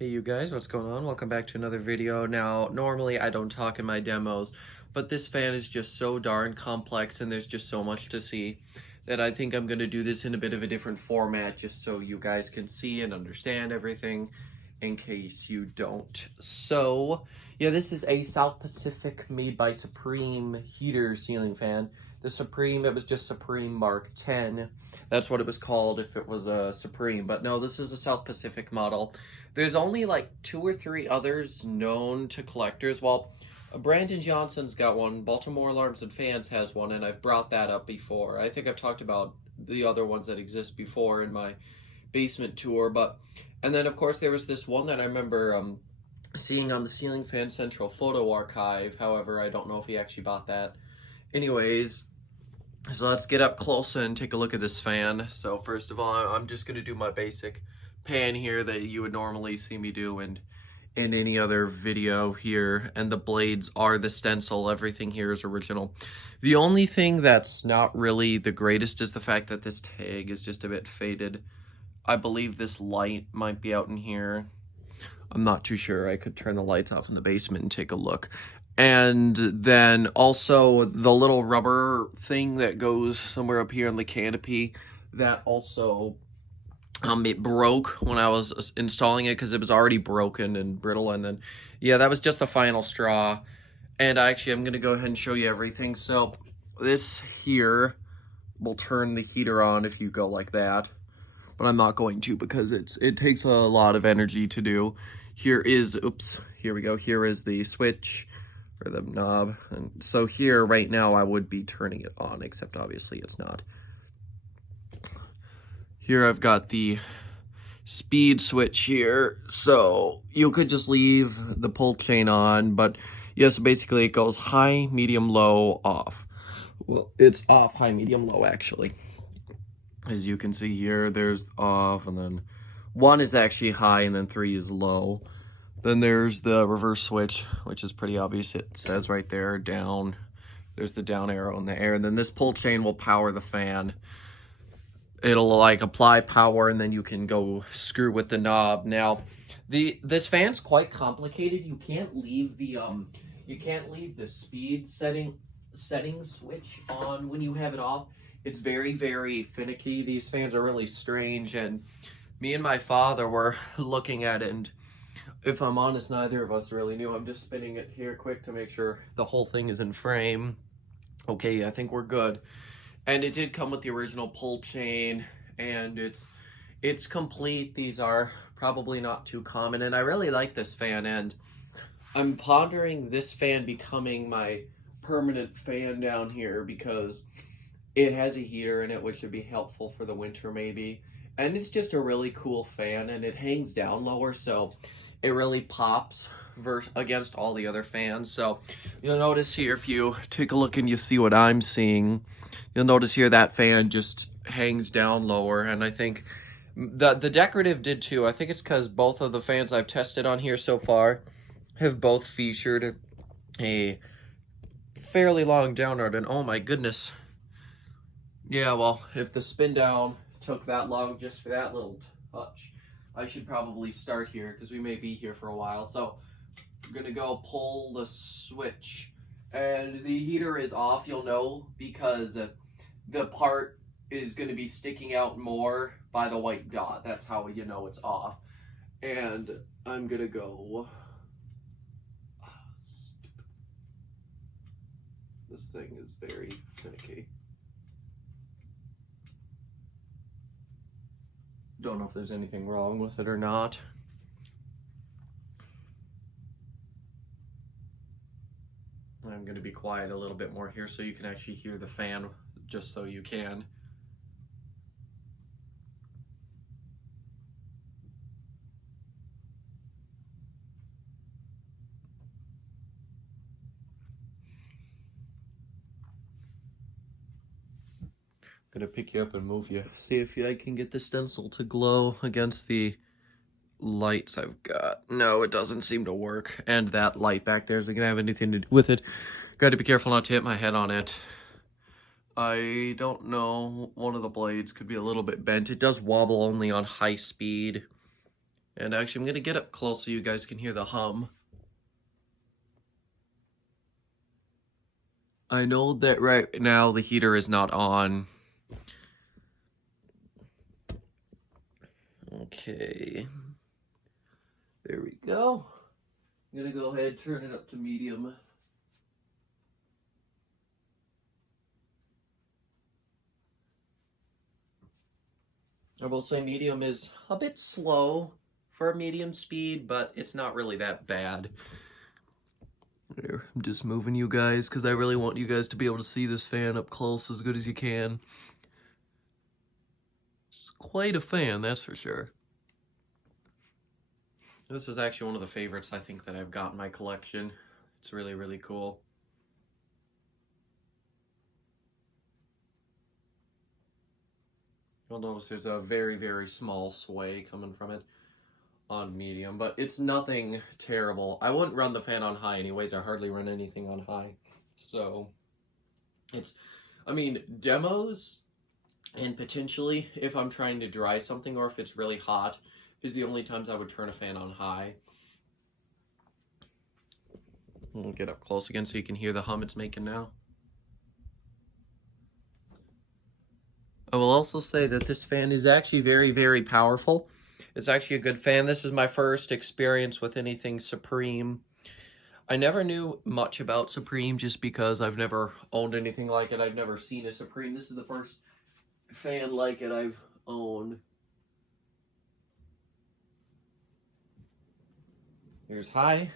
Hey you guys, what's going on? Welcome back to another video. Now, normally I don't talk in my demos, but this fan is just so darn complex and there's just so much to see that I think I'm going to do this in a bit of a different format just so you guys can see and understand everything in case you don't. So, yeah, this is a South Pacific made by Supreme heater ceiling fan. The Supreme, it was just Supreme Mark 10. That's what it was called if it was a Supreme, but no, this is a South Pacific model. There's only like 2 or 3 others known to collectors. Well, Brandon Johnson's got one, Baltimore Alarms and Fans has one, and I've brought that up before. I think I've talked about the other ones that exist before in my basement tour, and then of course there was this one that I remember seeing on the Ceiling Fan Central photo archive. However, I don't know if he actually bought that. Anyways, so let's get up close and take a look at this fan. So first of all, I'm just going to do my basic pan here that you would normally see me do in any other video here. And the blades are the stencil. Everything here is original. The only thing that's not really the greatest is the fact that this tag is just a bit faded. I believe this light might be out in here. I'm not too sure. I could turn the lights off in the basement and take a look. And then also the little rubber thing that goes somewhere up here on the canopy, that also it broke when I was installing it because it was already broken and brittle. And then yeah, that was just the final straw. And actually I'm gonna go ahead and show you everything. So this here will turn the heater on if you go like that, but I'm not going to because it takes a lot of energy to do. Here is, oops, here we go. Here is the switch or the knob. And so here right now I would be turning it on, except obviously it's not. Here I've got the speed switch here. So you could just leave the pull chain on, but yes, basically it goes high, medium, low, off. Well, it's off, high, medium, low actually. As you can see here, there's off, and then 1 is actually high, and then 3 is low. Then there's the reverse switch, which is pretty obvious. It says right there, down. There's the down arrow in the air, and then this pull chain will power the fan. It'll like apply power, and then you can go screw with the knob. Now, this fan's quite complicated. You can't leave the speed settings switch on when you have it off. It's very, very finicky. These fans are really strange, and me and my father were looking at it, and if I'm honest, neither of us really knew. I'm just spinning it here quick to make sure the whole thing is in frame. Okay, I think we're good. And it did come with the original pull chain, and it's complete. These are probably not too common, and I really like this fan, and I'm pondering this fan becoming my permanent fan down here because it has a heater in it, which would be helpful for the winter maybe. And it's just a really cool fan, and it hangs down lower, so it really pops against all the other fans. So you'll notice here, if you take a look and you see what I'm seeing, you'll notice here that fan just hangs down lower. And I think the decorative did too. I think it's because both of the fans I've tested on here so far have both featured a fairly long down arc. And oh my goodness. Yeah, well, if the spin down took that long just for that little touch, I should probably start here because we may be here for a while. So I'm gonna go pull the switch, and the heater is off. You'll know because the part is gonna be sticking out more by the white dot. That's how you know it's off. And I'm gonna go. This thing is very finicky. Don't know if there's anything wrong with it or not. I'm going to be quiet a little bit more here so you can actually hear the fan, just so you can. Gonna pick you up and move you. See if I can get the stencil to glow against the lights I've got. No, it doesn't seem to work. And that light back there isn't gonna have anything to do with it. Gotta be careful not to hit my head on it. I don't know. One of the blades could be a little bit bent. It does wobble only on high speed. And actually, I'm going to get up close so you guys can hear the hum. I know that right now the heater is not on. Okay. There we go. I'm going to go ahead and turn it up to medium. I will say medium is a bit slow for medium speed, but it's not really that bad. There, I'm just moving you guys because I really want you guys to be able to see this fan up close as good as you can. It's quite a fan, that's for sure. This is actually one of the favorites I think that I've got in my collection. It's really, really cool. You'll notice there's a very, very small sway coming from it on medium, but it's nothing terrible. I wouldn't run the fan on high anyways. I hardly run anything on high. So it's, I mean, demos and potentially if I'm trying to dry something or if it's really hot is the only times I would turn a fan on high. We'll get up close again so you can hear the hum it's making now. I will also say that this fan is actually very, very powerful. It's actually a good fan. This is my first experience with anything Supreme. I never knew much about Supreme just because I've never owned anything like it. I've never seen a Supreme. This is the first fan like it I've owned. Here's high.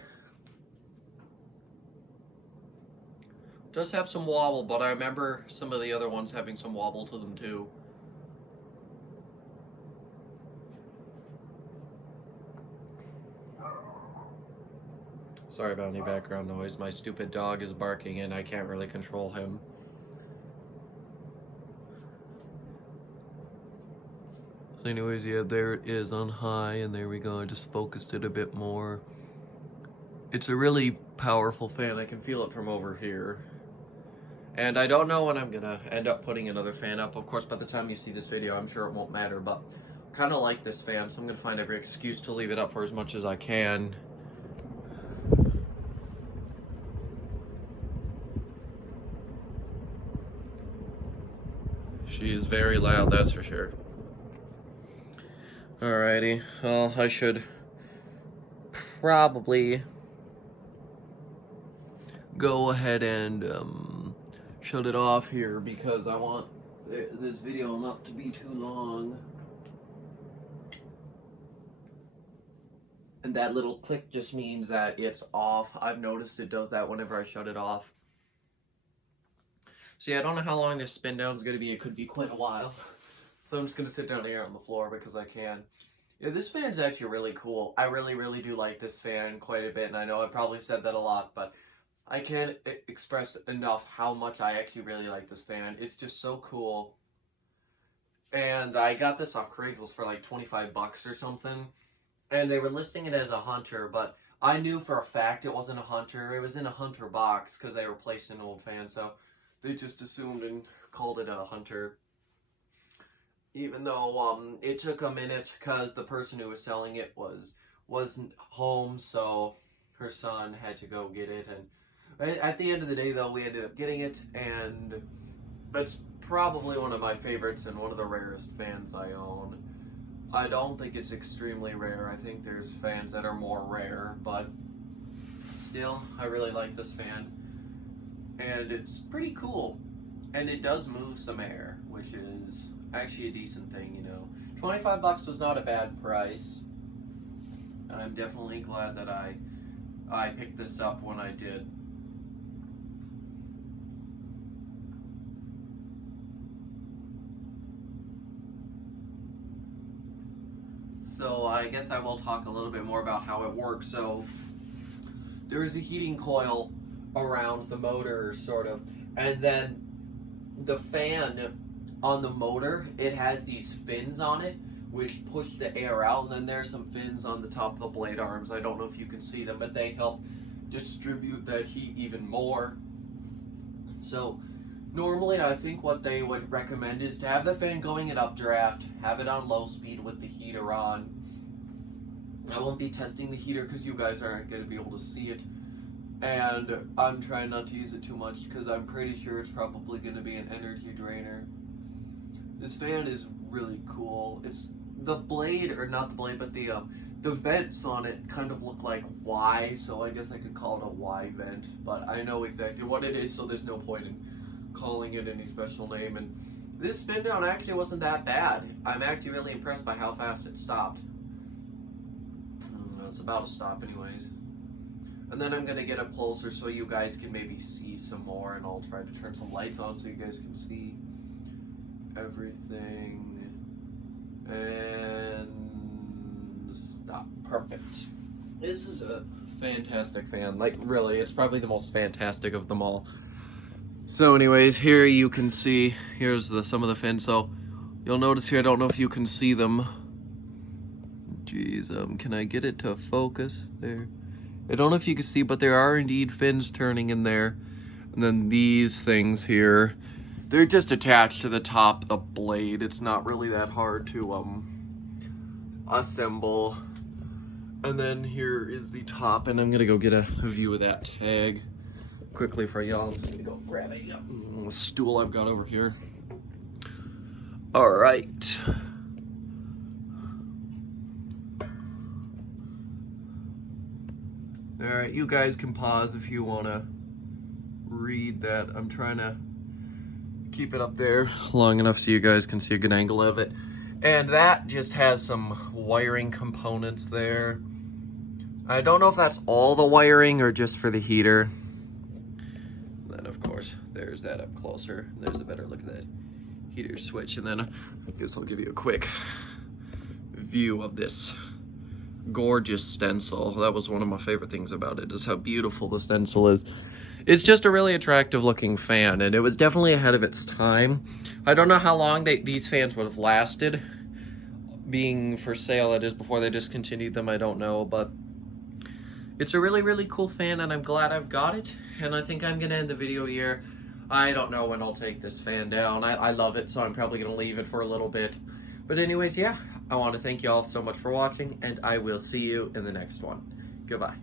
Does have some wobble, but I remember some of the other ones having some wobble to them too. Sorry about any background noise. My stupid dog is barking and I can't really control him. So anyways, yeah, there it is on high, and there we go. I just focused it a bit more. It's a really powerful fan. I can feel it from over here. And I don't know when I'm gonna end up putting another fan up. Of course, by the time you see this video, I'm sure it won't matter, but I kind of like this fan, so I'm gonna find every excuse to leave it up for as much as I can. She is very loud, that's for sure. Alrighty, well, I should probably go ahead and shut it off here because I want this video not to be too long. And that little click just means that it's off. I've noticed it does that whenever I shut it off. So yeah, I don't know how long this spin down is going to be. It could be quite a while. So I'm just going to sit down here on the floor because I can. Yeah, this fan's actually really cool. I really, really do like this fan quite a bit. And I know I probably said that a lot, but I can't express enough how much I actually really like this fan. It's just so cool. And I got this off Craigslist for like 25 bucks or something. And they were listing it as a Hunter, but I knew for a fact it wasn't a Hunter. It was in a Hunter box because they replaced an old fan, so they just assumed and called it a Hunter. Even though it took a minute because the person who was selling it wasn't home, so her son had to go get it. And at the end of the day, though, we ended up getting it, and it's probably one of my favorites and one of the rarest fans I own. I don't think it's extremely rare. I think there's fans that are more rare, but still, I really like this fan. And it's pretty cool. And it does move some air, which is actually a decent thing, you know. 25 bucks was not a bad price. I'm definitely glad that I picked this up when I did. So I guess I will talk a little bit more about how it works. So there is a heating coil around the motor, sort of, and then the fan on the motor, it has these fins on it which push the air out, and then there's some fins on the top of the blade arms. I don't know if you can see them, but they help distribute that heat even more. So normally I think what they would recommend is to have the fan going at updraft, have it on low speed with the heater on, I won't be testing the heater because you guys aren't going to be able to see it. And I'm trying not to use it too much because I'm pretty sure it's probably going to be an energy drainer. This fan is really cool. It's the blade, or not the blade, but the vents on it kind of look like Y, so I guess I could call it a Y vent, but I know exactly what it is, so there's no point in calling it any special name. And this spin down actually wasn't that bad. I'm actually really impressed by how fast it stopped. It's about to stop anyways. And then I'm gonna get up closer so you guys can maybe see some more, and I'll try to turn some lights on so you guys can see everything. And stop. Perfect. This is a fantastic fan. Like, really, it's probably the most fantastic of them all. So anyways, here you can see, here's some of the fins. So you'll notice here, I don't know if you can see them. Jeez, can I get it to focus there? I don't know if you can see, but there are indeed fins turning in there. And then these things here, they're just attached to the top of the blade. It's not really that hard to assemble. And then here is the top, and I'm gonna go get a view of that tag quickly for y'all. I'm just gonna go grab a stool I've got over here. All right. All right, you guys can pause if you wanna read that. I'm trying to keep it up there long enough so you guys can see a good angle of it. And that just has some wiring components there. I don't know if that's all the wiring or just for the heater. Then of course, there's that up closer. There's a better look at that heater switch. And then I guess I'll give you a quick view of this gorgeous stencil. That was one of my favorite things about it, is how beautiful the stencil is. It's just a really attractive looking fan, and it was definitely ahead of its time. I don't know how long these fans would have lasted being for sale. It is before they discontinued them, I don't know, but it's a really, really cool fan, and I'm glad I've got it. And I think I'm gonna end the video here. I don't know when I'll take this fan down. I love it, so I'm probably gonna leave it for a little bit. But anyways, yeah, I want to thank you all so much for watching, and I will see you in the next one. Goodbye.